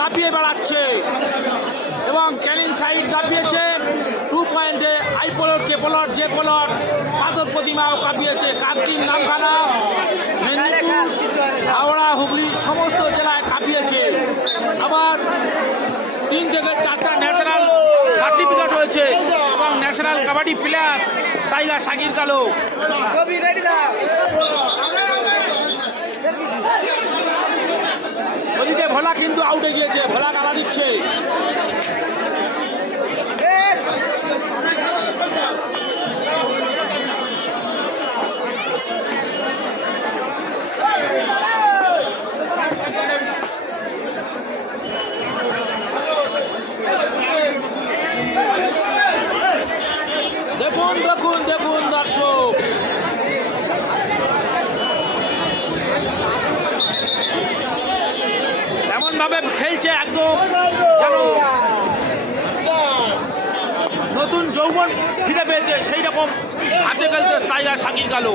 দাপিয়ে বেড়াচ্ছে। এবং ক্যানিং সাইড দাপিয়েছে। টু পয়েন্টে আই পোলট কে পোলট যে পোলট পাথর প্রতিমাও কাঁপিয়েছে। কাকদ্বীপ নামখানা, মেদিনীপুর, হাওড়া, হুগলি, সমস্ত জেলায় কাঁপিয়েছে। আবার তিন থেকে চারটা ন্যাশনাল সার্টিফিকেট রয়েছে এবং national kabaddi player tiger Sakir কালো। ভোলা কিন্তু আউটে গিয়েছে ভোলা গালা দিচ্ছে। ভাবে খেলছে একদম যেন নতুন যৌবন ফিরে পেয়েছে সেই রকম আছে খেলতে টাইগার সাকির কালো।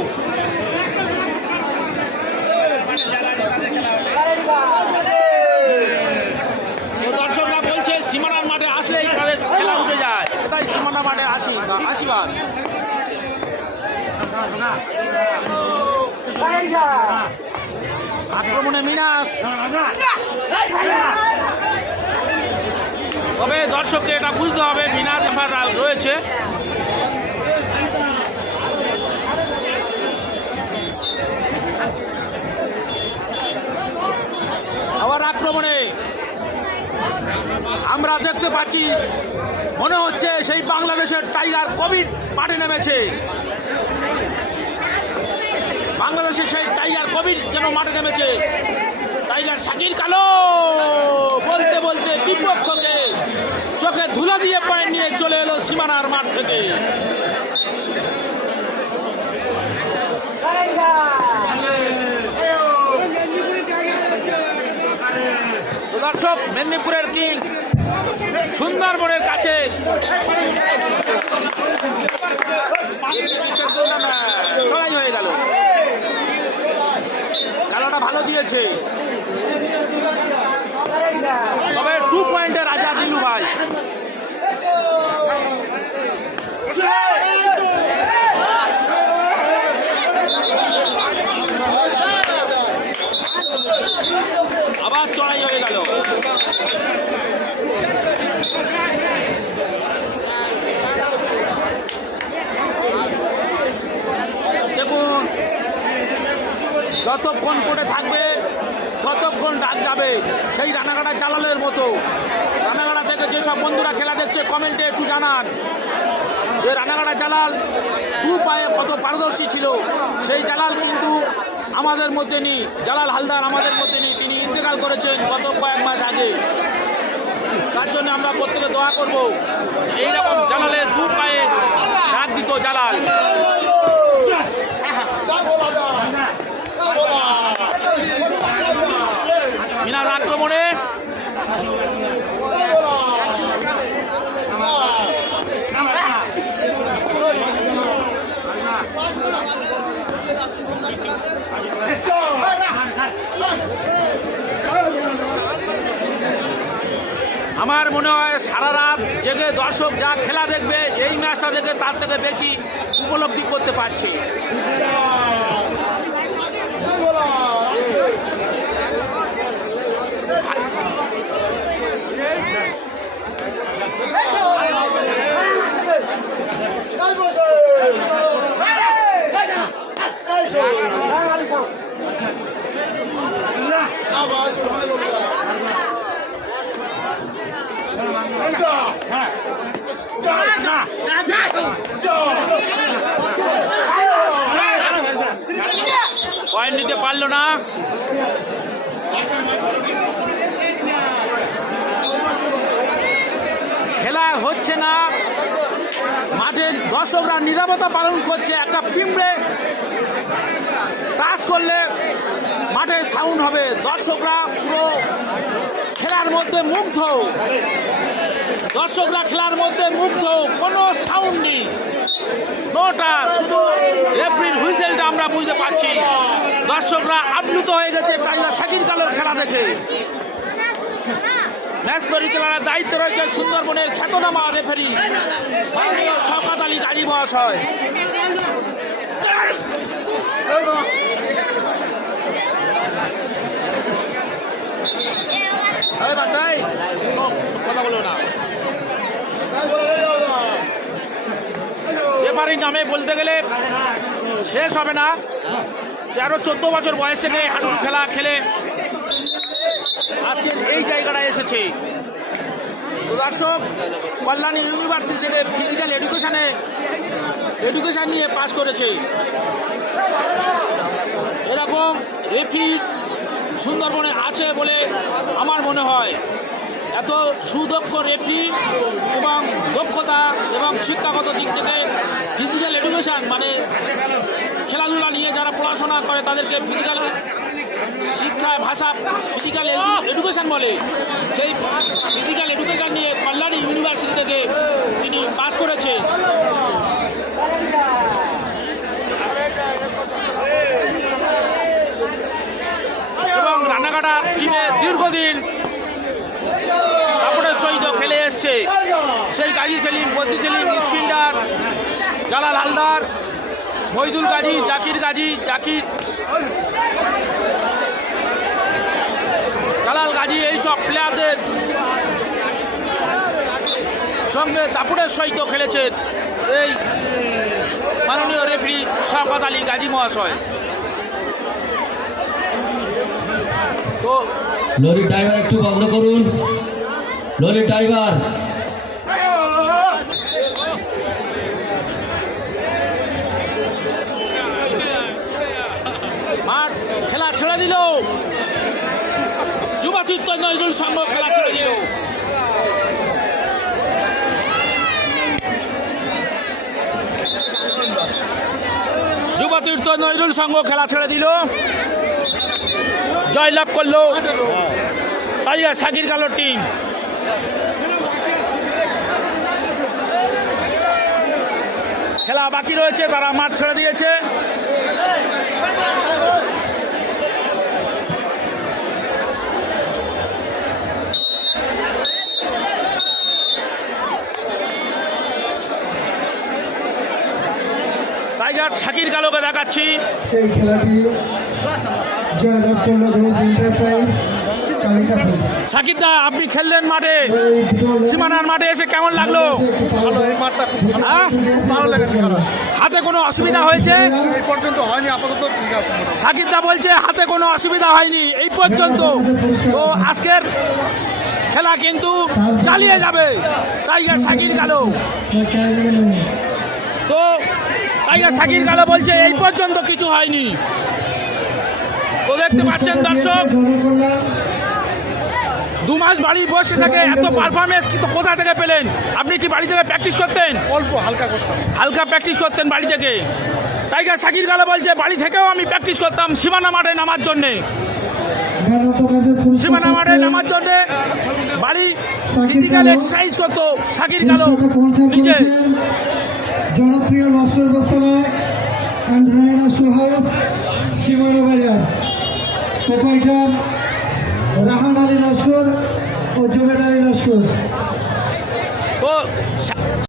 দর্শকরা বলছে, সীমানার মাঠে আসলেই তাদের খেলা উঠে যায়। এটাই সীমানা মাঠে আসি আশীর্বাদ আক্রমণে মিনাস। তবে দর্শককে এটা বুঝতে হবে মিনাস এবার রয়েছে। আবার আক্রমণে। আমরা দেখতে পাচ্ছি মনে হচ্ছে সেই বাংলাদেশের টাইগার কোভিড মাঠে নেমেছে। বাংলাদেশের সেই টাইগার কবির যেন মাঠে নেমেছে? টাইগার শাকির কালো! বলতে বলতে বিপক্ষকে চোখে ধুলা দিয়ে পয়েন্ট নিয়ে চলে এলো সীমানার মাঠ থেকে। দর্শক মেদিনীপুরের কিং সুন্দরবনের কাছে চড়াই হয়ে গেল খেলাটা ভালো দিয়েছে। তবে টু পয়েন্টে রাজা দিলু ভাই। আবার চড়াই হয়ে গেল দেখুন যতক্ষণ করে থাকবে, ততক্ষণ ডাক যাবে। সেই রানাঘাটা জালালের মতো। রানাঘাটা থেকে যেসব বন্ধুরা খেলা দেখছে কমেন্টে একটু জানান। যে রানাঘাটা জালাল দু পায়ে কত পারদর্শী ছিল, সেই জালাল কিন্তু আমাদের মধ্যে নেই। জালাল হালদার আমাদের মধ্যে নেই। তিনি ইন্তেকাল করেছেন গত কয়েক মাস আগে। তার জন্য আমরা প্রত্যেকে দোয়া করব। এইরকম জালালের দু পায়ে ডাক দিত জালাল মিনার আক্রমণে আমার মনে হয় সারা রাত জেগে দর্শক যা খেলা দেখবে, এই ম্যাচটা দেখে তার থেকে বেশি উপলব্ধি করতে পারছে। পয়েন্ট নিতে পারল না। খেলা হচ্ছে না। মাঠে দর্শকরা নিরাপত্তা পালন করছে, একটা পিঁপড়ে টাচ করলে মাঠে সাউন্ড হবে। দর্শকরা পুরো খেলার মধ্যে মুগ্ধ। দর্শকরা খেলার মধ্যে মুগ্ধ, কোনো সাউন্ড নেই। নোটা, শুধু রেফরির হুইসেলটা আমরা বুঝতে পারছি। দর্শকরা আপ্লুত হয়ে গেছে টাইগার শাকির কালের খেলা দেখে। ম্যাচ পরিচালনার দায়িত্ব রয়েছে সুন্দরবনের খ্যাতনামা রেফারি, মাননীয় শওকাত আলী গাড়ি বয়স এই বাচ্চাই, ও, কথা বলো না রেফারির নামে বলতে গেলে শেষ হবে না। তেরো, চোদ্দ বছর বয়স থেকে হাডুডু খেলা খেলে আজকে এই জায়গাটায় এসেছে। দর্শক, কল্যাণী ইউনিভার্সিটি থেকে ফিজিক্যাল এডুকেশানে এডুকেশান নিয়ে পাশ করেছে। এরকম রেফি সুন্দরবনে আছে বলে আমার মনে হয়। এত সুদক্ষ রেফি এবং দক্ষতা এবং শিক্ষাগত দিক থেকে ফিজিক্যাল এডুকেশান মানে খেলাধুলা নিয়ে যারা পড়াশোনা করে তাদেরকে ফিজিক্যাল শিক্ষা ভাষা ফিজিক্যাল এডুকেশান বলে। সেই ফিজিক্যাল এডুকেশান নিয়ে কল্যাণী ইউনিভার্সিটি থেকে তিনি পাস করেছে এবং রানাঘাটা টিমে দীর্ঘদিন কাপড়ের সহিত খেলে এসছে সেই গাজী সেলিম স্পিন্ডার জালাল হালদার মহিদুল গাজী, জাকির গাজী, জাকির, জালাল গাজী, এইসব প্লেয়ারদের সঙ্গে দাপুরের সহিত খেলেছেন এই মাননীয় রেফারি শওকত আলী গাজী মহাশয়। তো লরির ড্রাইভার একটু বন্ধ করুন। লরির ড্রাইভার মাঠ খেলা ছেড়ে দিল যুবাতীর্থ নজরুল সংঘ খেলা ছেড়ে দিল। যুবাতীর্থ নজরুল সংঘ খেলা ছেড়ে দিল। জয়লাভ করল। টাইগার সাকির কালোর টিম খেলা বাকি রয়েছে, তারা মাঠ ছেড়ে দিয়েছে। কালোকে দেখাচ্ছি। এই খেলাটি জয়লাভ করল এন্টারপ্রাইজ সাকির দা আপনি খেললেন মাঠে। সীমানার মাঠে এসে কেমন লাগল? হ্যাঁ? ভালো লেগেছে। খেলা হাতে কোনো অসুবিধা হয়েছে? এই পর্যন্ত হয়নি আপাতত ঠিক দা বলছে হাতে কোনো অসুবিধা হয়নি। এই পর্যন্ত। তো আজকের খেলা কিন্তু চালিয়ে যাবে। টাইগার সাকির কালো তো টাইগার সাকির কালো বলছে এই পর্যন্ত কিছু হয়নি। তো দেখতে পাচ্ছেন দর্শক দু মাস বাড়ি বসে থাকে এত পারফরমেন্স কিন্তু কোথা থেকে পেলেন? আপনি কি বাড়ি থেকে প্র্যাকটিস করতেন? অল্প হালকা করতাম। হালকা প্র্যাকটিস করতেন বাড়ি থেকে? টাইগার সাকির গালা বলছে বাড়ি থেকেও আমি প্র্যাকটিস করতাম সীমানা মাঠে নামার জন্যে। সীমানা মাঠে নামার জন্যে বাড়ি ফিজিক্যাল এক্সারসাইজ করতো সাকির গালো নিজে জনপ্রিয় লস্কর বস্তানায় অ্যান্ড রায়না সুহাউস সীমানা বাজার প্রোপাইটার রাহান আলী লস্কর ও জবেদ আলী লস্কর